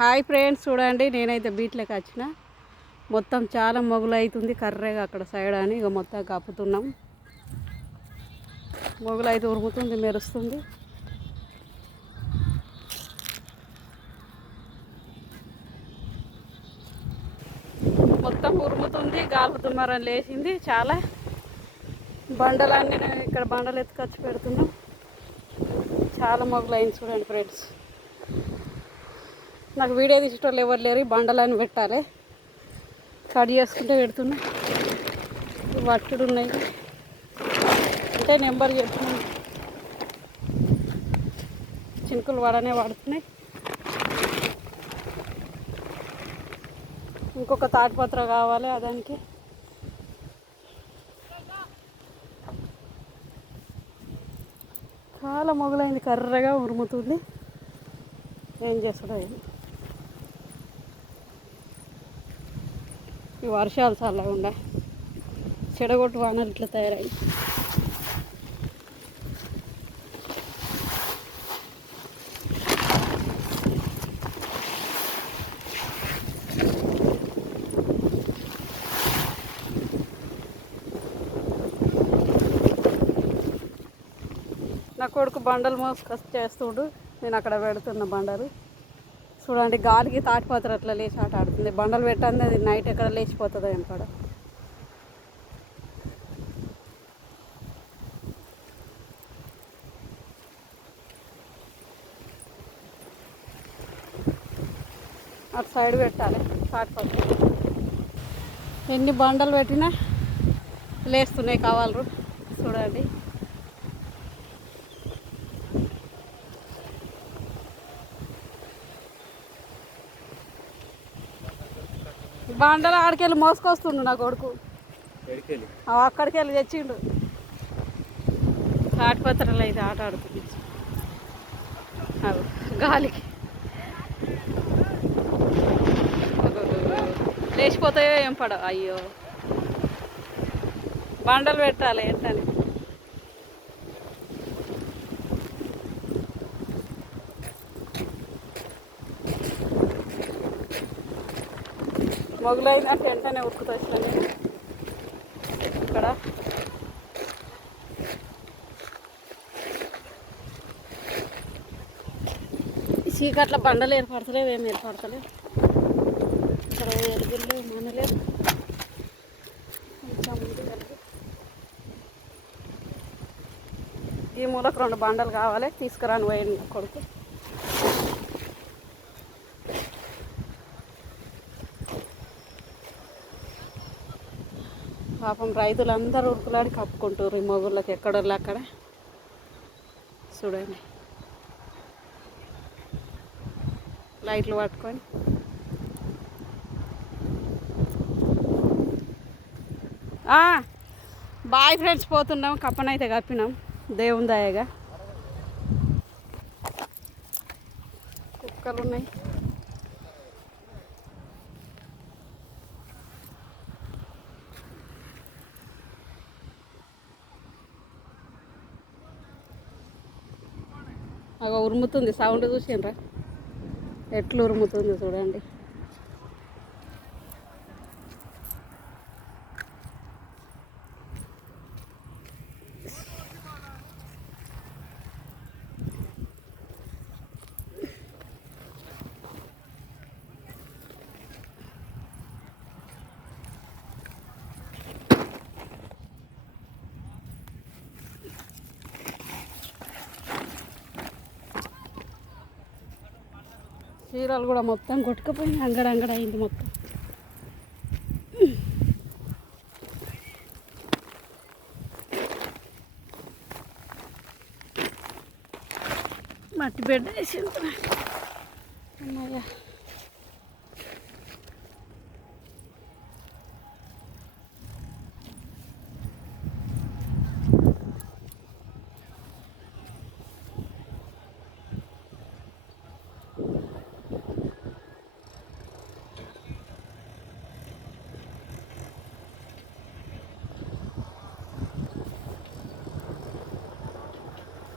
Hi friends, చూడండి నేనైతే బీట్లోకి వచ్చిన. మొత్తం చాలా మొగులు అవుతుంది కర్రేగా అక్కడ సైడ్ అని ఇక మొత్తం కప్పుతున్నాం. మొగులు అయితే ఉరుముతుంది, మెరుస్తుంది. మొత్తం ఉరుముతుంది, గాలుపుతున్నారని లేచింది. చాలా బండలన్నీ ఇక్కడ బండలు ఎత్తుకొచ్చి పెడుతున్నాం. చాలా మొగులు అయింది చూడండి ఫ్రెండ్స్. నాకు వీడియో తీసేటోళ్ళు ఎవరు లేరు. బండలని పెట్టాలి, కట్ చేసుకుంటే పెడుతున్నా. వట్టుడు ఉన్నాయి అంటే నెంబర్ చెప్తున్నాను. చినుకులు పడనే పడుతున్నాయి. ఇంకొక తాటిపత్ర కావాలి దానికి. చాలా మొగలైంది, కర్రగా ఉరుముతుంది. ఏం చేస్తాడో ఇది. ఈ వర్షాలు చల్లగా ఉండే చెడగొట్టు వానలు ఇట్లా తయారయ్యి. నా కొడుకు బండలు మోసుకొచ్చి చేస్తుడు, నేను అక్కడ పెడుతున్న బండలు. చూడండి, గాలికి తాటిపాత్ర అట్లా లేచి ఆట ఆడుతుంది. బండలు పెట్టండి, అది నైట్ ఎక్కడ లేచిపోతుందో వెనకాడ. అటు సైడ్ పెట్టాలి తాటిపాత్ర. ఎన్ని బండలు పెట్టినా లేస్తున్నాయి కావాలి. చూడండి, బండలు ఆడికెళ్ళి మోసుకొస్తుండు నా కొడుకు. అక్కడికి వెళ్ళి తెచ్చిండు. తాటిపత్రలు అయితే ఆట ఆడుతుంది గాలికి. లేచిపోతాయో ఏం పడవు. అయ్యో, బండలు పెట్టాలి ఏంటని. మొగులైందంటే వెంటనే ఉరుకుతూ వచ్చాను నేను. ఇక్కడ చీకట్ల బండలు ఏర్పడతలేవు, ఏం ఏర్పడతలేవు. ఇక్కడ ఎరుగులు మనలేవు. కొంచెం ముందు వెలుగు. ఈ మూలకు 2 బండలు కావాలి, తీసుకురాని పోయింది కొడుకు. పాపం రైతులందరూ ఉరుకులాడి కప్పుకుంటారు ఈ మొగుళ్ళకి, ఎక్కడోళ్ళు అక్కడ. చూడండి, లైట్లు పట్టుకొని. బాయ్ ఫ్రెండ్స్, పోతున్నాం. కప్పనైతే కప్పినాం దేవుని దయగా. కుక్కలు ఉన్నాయి. అగో ఉరుముతుంది, సౌండ్ చూసిండ్రా ఎట్లు ఉరుముతుంది చూడండి. చీరలు కూడా మొత్తం కొట్టుకుపోయింది, అంగడంగడ అయింది మొత్తం. మట్టి బెడ్ వేసింది అన్నయ్య.